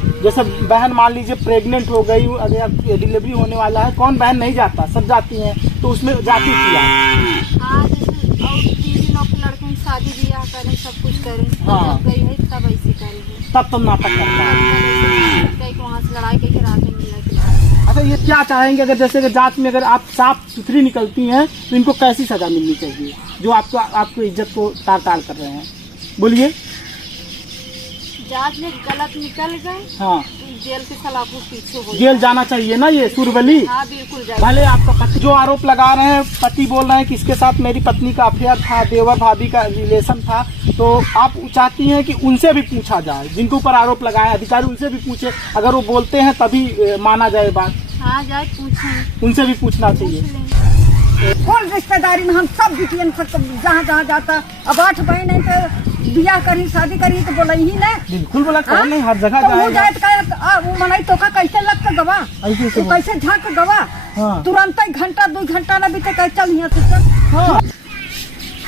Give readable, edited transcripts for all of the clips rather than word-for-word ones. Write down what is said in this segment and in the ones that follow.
जैसे बहन मान लीजिए प्रेग्नेंट हो गई, अगर डिलीवरी होने वाला है, कौन बहन नहीं जाता, सब जाती हैं, तो उसमें जाती थी आप? हाँ, जैसे और दीदी लोग लड़के की शादी ब्याह करें, सब कुछ करें, हाँ। जब गई है तब ऐसे करेंगे, तब नाटक करता है। वहाँ से लड़ाई करके रात में मिला। अच्छा, ये क्या चाहेंगे अगर जैसे कि जांच में अगर आप साफ सुथरी निकलती हैं तो इनको कैसी सजा मिलनी चाहिए जो आपको इज्जत को तार तार कर रहे हैं? बोलिए। जांच में गलत निकल गए, हाँ, जेल के सलाखों पीछे हो जेल जाना चाहिए ना ये सूरवली। हाँ बिल्कुल। भले आपका पति जो आरोप लगा रहे हैं, पति बोल रहे हैं कि इसके साथ मेरी पत्नी का अफेयर था, देवर भाभी का रिलेशन था, तो आप चाहती हैं कि उनसे भी पूछा जाए, जिनके ऊपर आरोप लगाया अधिकारी उनसे भी पूछे, अगर वो बोलते हैं तभी माना जाए बात। हाँ जाए पूछें, उनसे भी पूछना चाहिए। कौन रिश्तेदारी में हम सब बिटियन जहाँ जहाँ जाता, अब 8 बहन है तो बियाह करी शादी करी तो बोला ही ना। बिल्कुल बोला, कौन नहीं, हर जगह तो वो जाएगा। जाए तो वो मनाई तो का कैसे लग के गवा, ऐसे से कैसे झाँक के गवा। हाँ। तुरंत ही घंटा 2 घंटा न बीते कैसे चल यहाँ से। हाँ।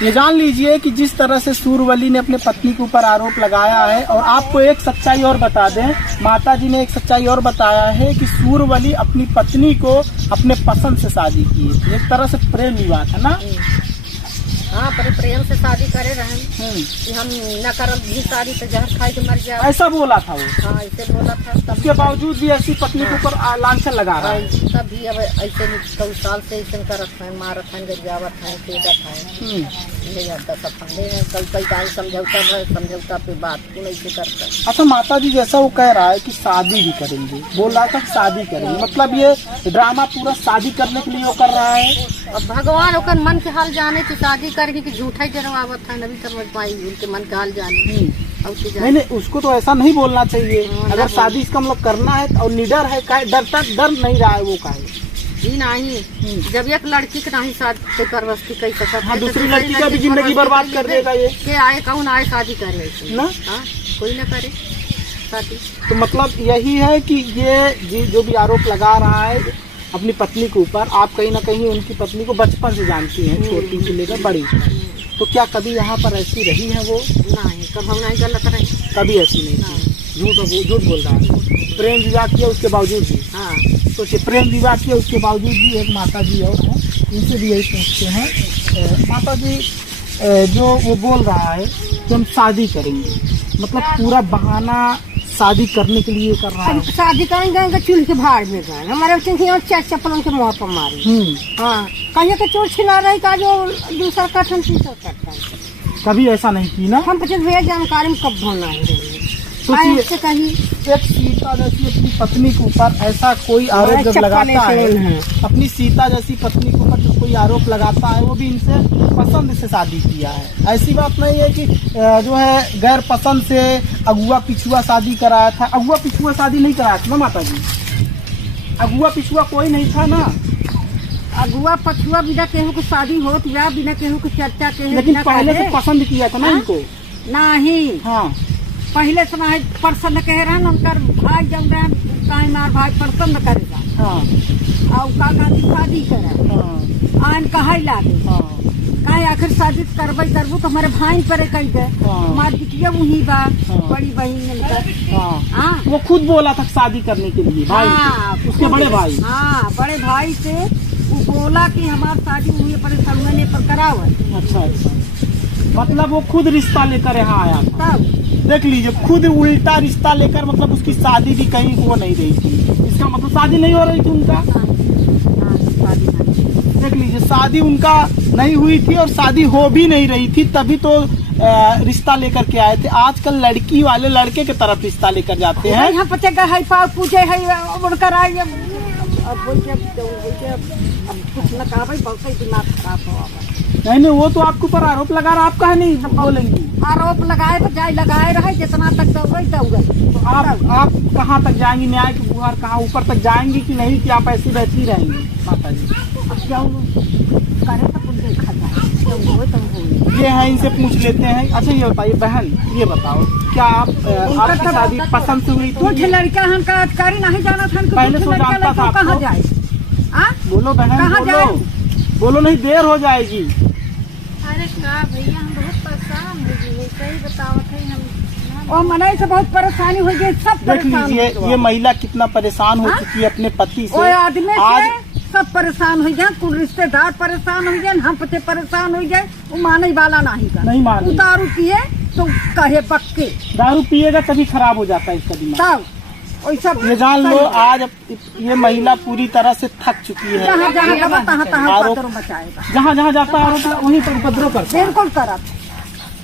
ये जान लीजिए कि जिस तरह से सूरवली ने अपने पत्नी के ऊपर आरोप लगाया है, और आपको एक सच्चाई और बता दें, माता जी ने एक सच्चाई और बताया है कि सूरवली अपनी पत्नी को अपने पसंद से शादी की है, एक तरह से प्रेम विवाह था ना। हाँ, बड़े प्रेम से शादी करे रहे कि हम न करब भी शादी तो जहर खाए के मर जाए, ऐसा बोला था वो। हाँ ऐसे बोला था। तब उसके बावजूद भी ऐसी पत्नी के ऊपर लांछन लगा रहा है। तब भी अब ऐसे 100 साल से ऐसे करत है, मारत है, गरियावत है, पीड़त है, ले जाता सब फंदे हैं। कल कई समझौता है, समझौता पे बात को नहीं करता। अच्छा माता जी, जैसा वो कह रहा है कि शादी भी करेंगे, बोल रहा था कि शादी करेंगे, मतलब ये ड्रामा पूरा शादी करने के लिए वो कर रहा है। अब भगवान ओकर मन के हाल जाने की शादी करके कि झूठा ही डरवावत है, नबी समझ पाई उनके मन के हाल जाने। नहीं नहीं, उसको तो ऐसा नहीं बोलना चाहिए। अगर शादी इसका मतलब करना है और निडर है, डर नहीं रहा है वो काहे जी नहीं। जब एक लड़की के नहीं शादी कर बस्ती कई सकता, हाँ, दूसरी लड़की का भी जिंदगी बर्बाद कर देगा ये। के आए कौन आए शादी करे ना, हाँ, कोई ना करे शादी। तो मतलब यही है कि ये जो भी आरोप लगा रहा है अपनी पत्नी के ऊपर, आप कहीं ना कहीं उनकी पत्नी को बचपन से जानती हैं, छोटी से लेकर बड़ी, तो क्या कभी यहाँ पर ऐसी रही है वो? नहीं, कब हम नहीं गलत रहे, कभी ऐसी नहीं थी। झूठ बोल रहा है। प्रेम विवाह किया उसके बावजूद भी। हाँ, सोचिए, प्रेम विवाह किया उसके बावजूद भी। एक माता जी और हैं, इनसे भी यही पूछते हैं। माता जी, जो वो बोल रहा है कि हम शादी करेंगे, मतलब पूरा बहाना शादी करने के लिए कर रहा है। शादी करेंगे चूल्हे के भाड़ में गए, हमारे चार चप्पलों के मुँह पर मारे। हाँ, कहीं के चोर छिला रही का जो दूसरा कठन तीसरा करता है। कभी ऐसा नहीं की ना। हम पचे भैया जानकारी में कब होना है सोचिए, कहीं एक सीता जैसी अपनी पत्नी के ऊपर ऐसा कोई आरोप जब लगाता है, अपनी सीता जैसी पत्नी के ऊपर जब कोई आरोप लगाता है, वो भी इनसे पसंद से शादी किया है। ऐसी बात नहीं है कि जो है गैर पसंद से अगुआ पिछुआ शादी कराया था। अगुआ पिछुआ शादी नहीं कराया था ना माता जी, अगुआ पिछुआ कोई नहीं था ना। अगुआ पछुआ बिना केहू की शादी होत या बिना केहू की चर्चा के, लेकिन पहले से पसंद किया था ना इनको। नहीं, हाँ, पहले से नहीं पसंद कह रहा उनका भाई जब रहे मार भाई पसंद करेगा। हाँ, और का शादी करे आन कहा लागे। कहीं आखिर शादी करबू तो हमारे भाई पर कही दे, हमारी बिटिया वही बा, बड़ी बहन मिलकर। वो खुद बोला था शादी करने के लिए भाई से, उसके बड़े भाई। हाँ, बड़े भाई से वो बोला कि हमारी शादी हुई पर समझने पर कराओ। अच्छा अच्छा, मतलब वो खुद रिश्ता लेकर यहाँ आया था। तब देख लीजिए, खुद उल्टा रिश्ता लेकर, मतलब उसकी शादी भी कहीं वो नहीं रही थी। इसका मतलब शादी नहीं हो रही थी उनका। देख लीजिए, शादी उनका नहीं हुई थी और शादी हो भी नहीं रही थी, तभी तो रिश्ता लेकर के आए थे। आजकल लड़की वाले लड़के के तरफ रिश्ता लेकर जाते हैं। यहाँ पते का है पाव पूछे है उनकर आए, अब कुछ न कहा भाई, बहुत दिमाग खराब हो। नहीं, वो तो आपके ऊपर आरोप लगा रहा, आप कहा नहीं बोलेंगी। आरोप लगाए तो जाए लगाए रहे, जितना तक दौगे। तो आप कहाँ तक जाएंगी? न्याय की गुहार कहाँ ऊपर तक जाएंगी कि नहीं, कि आप ऐसी बैठी रहेंगी माता जी? क्यों करे तो कुछ देखा जाए, ये है, इनसे पूछ लेते हैं। अच्छा ये बताइए बहन, ये बताओ, क्या आपकी शादी पसंद से हुई? कुछ लड़का हमका अधिकारी नहीं जाना था, पहले तो जानता था। कहाँ जाए? बोलो बहन, कहाँ बोलो, नहीं देर हो जाएगी। अरे का भैया, हम बहुत परेशान हो गए, सही बतावत है हम। और मनाई से बहुत परेशानी हो गई, सब देख परेशान लीजिए हो गए। ये महिला कितना परेशान हो हाँ? चुकी है अपने पति वो से। आदमी आज से सब परेशान हो गए, कुल रिश्तेदार परेशान हो गए, हम पते परेशान हो गए। वो माने वाला नहीं कर, नहीं माने। वो दारू पिए तो कहे बक्के, दारू पिएगा तभी खराब हो जाता है इसका दिमाग। तब वैसा ये जान लो आज ये महिला पूरी तरह से थक चुकी है। जहाँ जहाँ गवा तहाँ तहाँ आरोप- उपद्रव मचाएगा, जहाँ जहाँ जाता है आरोप वहीं पर उपद्रव करता है। बिल्कुल करत।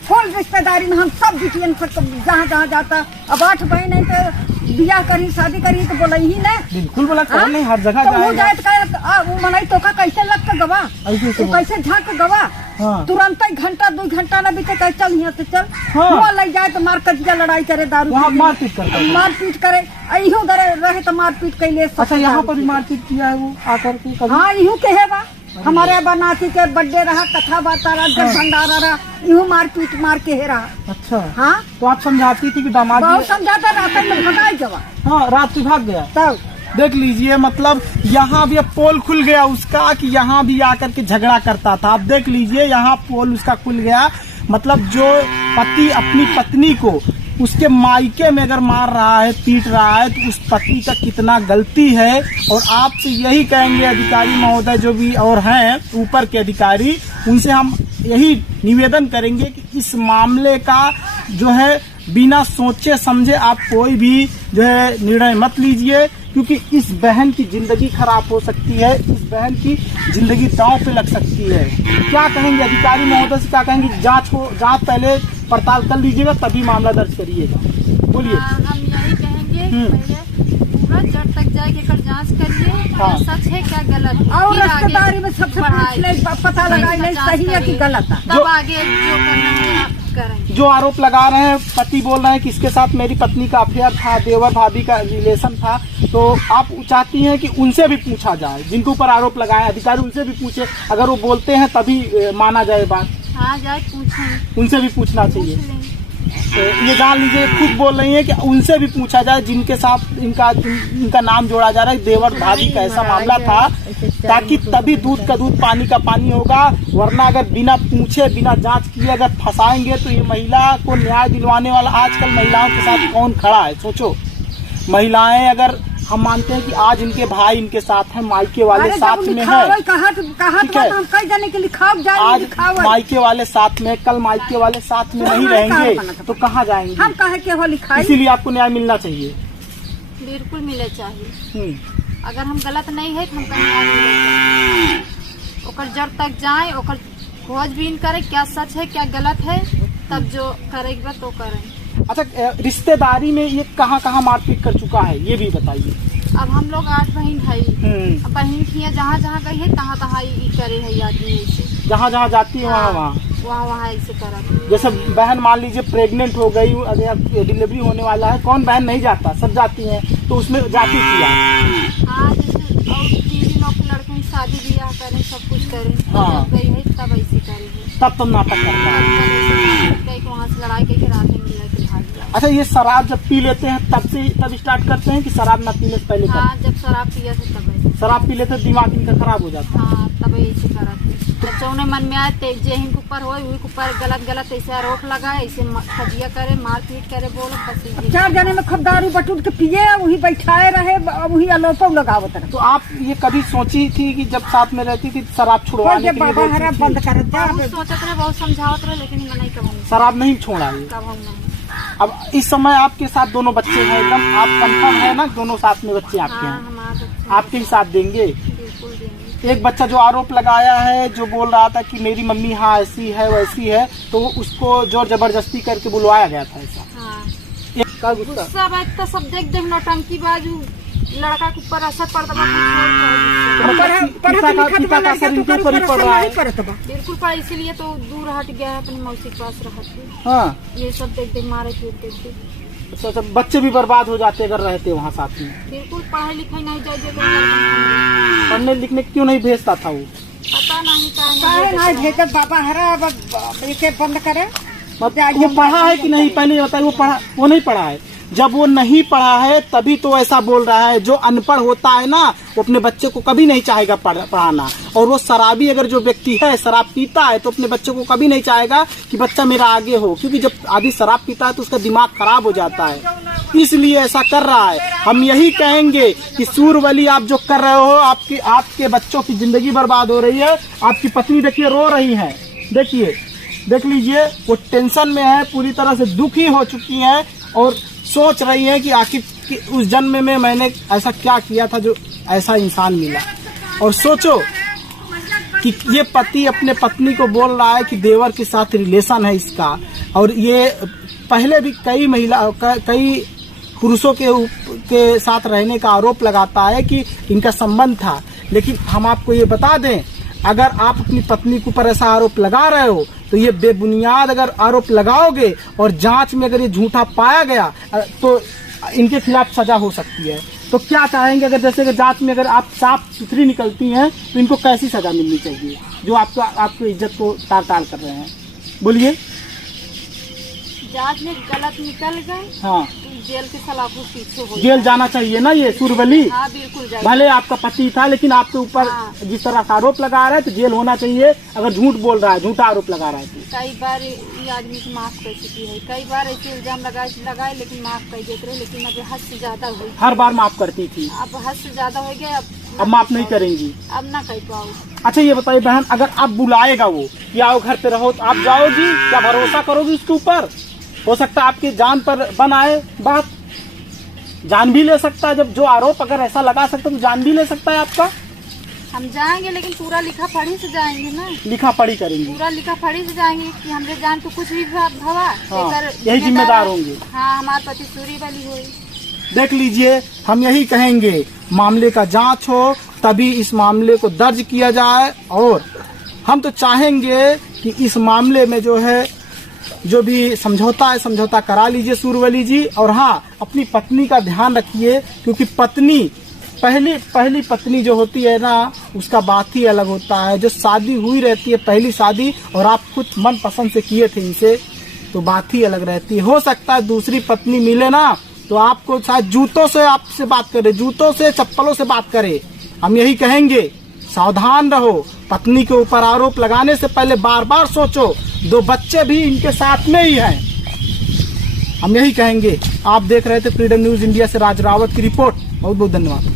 कुल रिश्तेदारी में हम सब जितियन से जहाँ जहाँ जाता। अब 8 बहन है तो बियाह करी शादी करी तो बोला ही ना, बिल्कुल बोला हाँ? कौन नहीं हर जगह तो वो जाएगा। जाए तो वो मनाई तो का कैसे लग के गवा, ऐसे से वो कैसे झाँक के गवा, हाँ। तुरंत ही घंटा 2 घंटा न बीते कहे चल यहाँ से चल। हाँ। वो लग जाए तो मार कजिया लड़ाई करे, दारू वहाँ पी के। मारपीट करता है। मारपीट करे, इहो रहे तो मारपीट कैले। अच्छा यहाँ पर भी मारपीट किया है वो आकर के कभी? हाँ इहो के है बा, हमारे बनाती के बर्थडे रहा, कथा बाता रहा, जब भंडारा रहा, इहो मारपीट मार के है रहा। अच्छा हाँ तो आप समझाती थी कि दामाद बहुत जी- समझाता रात में भगाई जवा हाँ रात से भाग गया। तब देख लीजिए मतलब यहाँ भी अब पोल खुल गया उसका कि यहाँ भी आकर के झगड़ा करता था। आप देख लीजिए यहाँ पोल उसका खुल गया। मतलब जो पति अपनी पत्नी को उसके मायके में अगर मार रहा है, पीट रहा है, तो उस पति का कितना गलती है। और आपसे यही कहेंगे अधिकारी महोदय जो भी और हैं ऊपर के अधिकारी, उनसे हम यही निवेदन करेंगे कि इस मामले का जो है बिना सोचे समझे आप कोई भी जो है निर्णय मत लीजिए, क्योंकि इस बहन की जिंदगी खराब हो सकती है, इस बहन की जिंदगी दांव पे लग सकती है। क्या कहेंगे अधिकारी महोदय से, क्या कहेंगे? जांच पहले पड़ताल कर लीजिएगा तभी मामला दर्ज करिएगा। बोलिए। हम यही कहेंगे पहले पूरा जड़ तक जाके कर जांच करिए, हाँ। क्या सच है क्या गलत है, और फिर आगे रिश्तेदारी में सबसे पूछ ले, पता लगाई ले सही है कि गलत है। तब आगे जो करना है आप करेंगे। जो आरोप लगा रहे हैं, पति बोल रहे हैं कि इसके साथ मेरी पत्नी का अफेयर था, देवर भाभी का रिलेशन था, तो आप चाहती हैं कि उनसे भी पूछा जाए, जिनके ऊपर आरोप लगाए अधिकारी उनसे भी पूछे, अगर वो बोलते हैं तभी माना जाए बात। हाँ जाए पूछें, उनसे भी पूछना चाहिए। पूछ लेंगे। तो ये जान लीजिए खुद बोल रही है कि उनसे भी पूछा जाए जिनके साथ इनका नाम जोड़ा जा रहा है, देवर भाभी का ऐसा मामला था, ताकि तभी दूध का दूध पानी का पानी होगा। वरना अगर बिना पूछे बिना जांच किए अगर फंसाएंगे तो ये महिला को न्याय दिलवाने वाला आजकल महिलाओं के साथ कौन खड़ा है? सोचो, महिलाएं अगर हम मानते हैं कि आज इनके भाई इनके साथ हैं, मायके वाले साथ में है, कहा ठीक है। हम कई जाने के लिखाव जाए आज लिखाव मायके वाले साथ में, कल मायके वाले साथ में नहीं रहेंगे तो कहाँ जाएंगे? हम कहे के हो लिखाई। इसीलिए आपको न्याय मिलना चाहिए। बिल्कुल मिले चाहिए। हम्म। अगर हम गलत नहीं है तो हम कहीं आगे मिले चाहिए। ओकर जड़ तक जाए, ओकर खोजबीन करे क्या सच है क्या गलत है, तब जो करेगा तो करें। अच्छा रिश्तेदारी में ये कहाँ कहाँ मारपीट कर चुका है ये भी बताइए। अब हम लोग 8 बहन है, अब बहन की जहाँ जहाँ गई है तहाँ तहाँ ये करे है आदमी ऐसे, जहाँ जहाँ जाती है वहाँ वहाँ। वहाँ वहाँ ऐसे करा। जैसे बहन मान लीजिए प्रेग्नेंट हो गई, अगर डिलीवरी होने वाला है, कौन बहन नहीं जाता, सब जाती हैं, तो उसमें जाती थी आप। हाँ जैसे और 3 नौ के लड़के की शादी ब्याह करें, सब कुछ करें, हाँ। जब गई है तब ऐसे करेंगे, तब नाटक करता है। वहाँ से लड़ाई करके रात में मिला के भाग गया। अच्छा ये शराब जब पी लेते हैं तब स्टार्ट करते हैं कि शराब ना पीने से पहले? हाँ जब शराब पिया थे तब ऐसे। शराब पी लेते दिमाग इनका खराब हो जाता है। हाँ तब ऐसे करा थे। जब चौने मन में आए ते जे हिंक ऊपर हो वही ऊपर गलत ऐसे आरोप लगाए, ऐसे खजिया करे, मारपीट करे, बोलो बस ये। 4 जने में खूब दारू बटूट के पिए, वही बैठाए रहे, वही अलोपो लगावत रहे। तो आप ये कभी सोची थी कि जब साथ में रहती थी शराब छुड़वाने के लिए बाबा बोलती हरा थी? बंद कर दे। बहुत सोचत रहे, बहुत समझावत रहे, लेकिन मैं नहीं कहूँगी, शराब नहीं छोड़ा ये। कब नहीं। अब इस समय आपके साथ दोनों बच्चे हैं, एकदम आप कंफर्म है ना दोनों साथ में बच्चे आपके हाँ हैं? हमारा आपके ही साथ देंगे? बिल्कुल देंगे। एक बच्चा जो आरोप लगाया है, जो बोल रहा था कि मेरी मम्मी हाँ ऐसी है वैसी है, तो उसको जोर जबरदस्ती करके बुलवाया गया था ऐसा? हाँ एक का गुस्सा। गुस्सा बात तो सब देख नौटंकी बाजू लड़का के ऊपर असर पड़ता बा, तो मतलब पिता का असर इनके ऊपर ही पड़ रहा है। बिल्कुल पड़ा, इसीलिए तो दूर हट गया है, अपनी मौसी के पास रहा थे। हाँ ये सब देख मारे पीट देख। अच्छा, बच्चे भी बर्बाद हो जाते अगर रहते वहाँ साथ में। बिल्कुल पढ़ाई लिखाई नहीं जाए, पढ़ने लिखने क्यों नहीं भेजता था वो? पता नहीं काहे नहीं भेजत बाबा हरा, अब एके बंद करे। मतलब वो पढ़ा है कि नहीं पहले ये बताइए, वो नहीं पढ़ा है, जब वो नहीं पढ़ा है तभी तो ऐसा बोल रहा है। जो अनपढ़ होता है ना वो अपने बच्चे को कभी नहीं चाहेगा पढ़ाना। और वो शराबी अगर जो व्यक्ति है शराब पीता है तो अपने बच्चे को कभी नहीं चाहेगा कि बच्चा मेरा आगे हो, क्योंकि जब आदमी शराब पीता है तो उसका दिमाग खराब हो जाता है, इसलिए ऐसा कर रहा है। हम यही कहेंगे कि सूरवली आप जो कर रहे हो, आपके बच्चों की जिंदगी बर्बाद हो रही है। आपकी पत्नी देखिए रो रही है, देखिए देख लीजिए, वो टेंशन में है, पूरी तरह से दुखी हो चुकी है और सोच रही है कि आखिर उस जन्म में मैंने ऐसा क्या किया था जो ऐसा इंसान मिला। और सोचो कि ये पति अपने पत्नी को बोल रहा है कि देवर के साथ रिलेशन है इसका, और ये पहले भी कई पुरुषों के साथ रहने का आरोप लगाता है कि इनका संबंध था। लेकिन हम आपको ये बता दें, अगर आप अपनी पत्नी के ऊपर ऐसा आरोप लगा रहे हो तो ये बेबुनियाद अगर आरोप लगाओगे और जांच में अगर ये झूठा पाया गया तो इनके खिलाफ सजा हो सकती है। तो क्या चाहेंगे, अगर जैसे कि जांच में अगर आप साफ सुथरी निकलती हैं तो इनको कैसी सजा मिलनी चाहिए जो आपकी इज्जत को तार-तार कर रहे हैं? बोलिए। जांच में गलत निकल गए, हाँ, तो जेल के सलाखों पीछे हो जेल जाना चाहिए ना ये सूरवली। हाँ बिल्कुल जाए। भले आपका पति था लेकिन आपके ऊपर जिस तरह का आरोप लगा रहा है तो जेल होना चाहिए। अगर झूठ बोल रहा है, झूठा आरोप लगा रहा है तो कई बार ये आदमी से माफ कर चुकी है, कई बार ऐसे इल्जाम लगाए लेकिन माफ कर देते रहे, लेकिन अब हद से ज्यादा हुई। हर बार माफ करती थी, अब हद से ज्यादा हो गया, अब माफ नहीं करेंगी। अब ना कर पाओ। अच्छा ये बताइए बहन, अगर आप बुलाएगा वो कि आओ घर पे रहो तो आप जाओगी? क्या भरोसा करोगी उसके ऊपर? हो सकता है आपकी जान पर बन आए बात, जान भी ले सकता है। जब जो आरोप अगर ऐसा लगा सकता है तो जान भी ले सकता है आपका। हम जाएंगे लेकिन पूरा लिखा पढ़ी से जाएंगे ना, लिखा पढ़ी करेंगे, पूरा लिखा पढ़ी से जाएंगे कि हमरे जान तो कुछ भी भवा। हाँ, यही जिम्मेदार होंगे। हाँ, हमारे पति सूरी वाली हुई। देख लीजिए, हम यही कहेंगे मामले का जांच हो तभी इस मामले को दर्ज किया जाए। और हम तो चाहेंगे कि इस मामले में जो है जो भी समझौता है समझौता करा लीजिए सूरवली जी। और हाँ, अपनी पत्नी का ध्यान रखिए, क्योंकि पत्नी पहली पत्नी जो होती है ना उसका बात ही अलग होता है। जो शादी हुई रहती है पहली शादी और आप खुद मन पसंद से किए थे इनसे तो बात ही अलग रहती है। हो सकता है दूसरी पत्नी मिले ना तो आपको शायद जूतों से आपसे बात करे, जूतों से चप्पलों से बात करे। हम यही कहेंगे, सावधान रहो। पत्नी के ऊपर आरोप लगाने से पहले बार बार सोचो, 2 बच्चे भी इनके साथ में ही हैं। हम यही कहेंगे। आप देख रहे थे फ्रीडम न्यूज इंडिया से राज रावत की रिपोर्ट। बहुत बहुत धन्यवाद।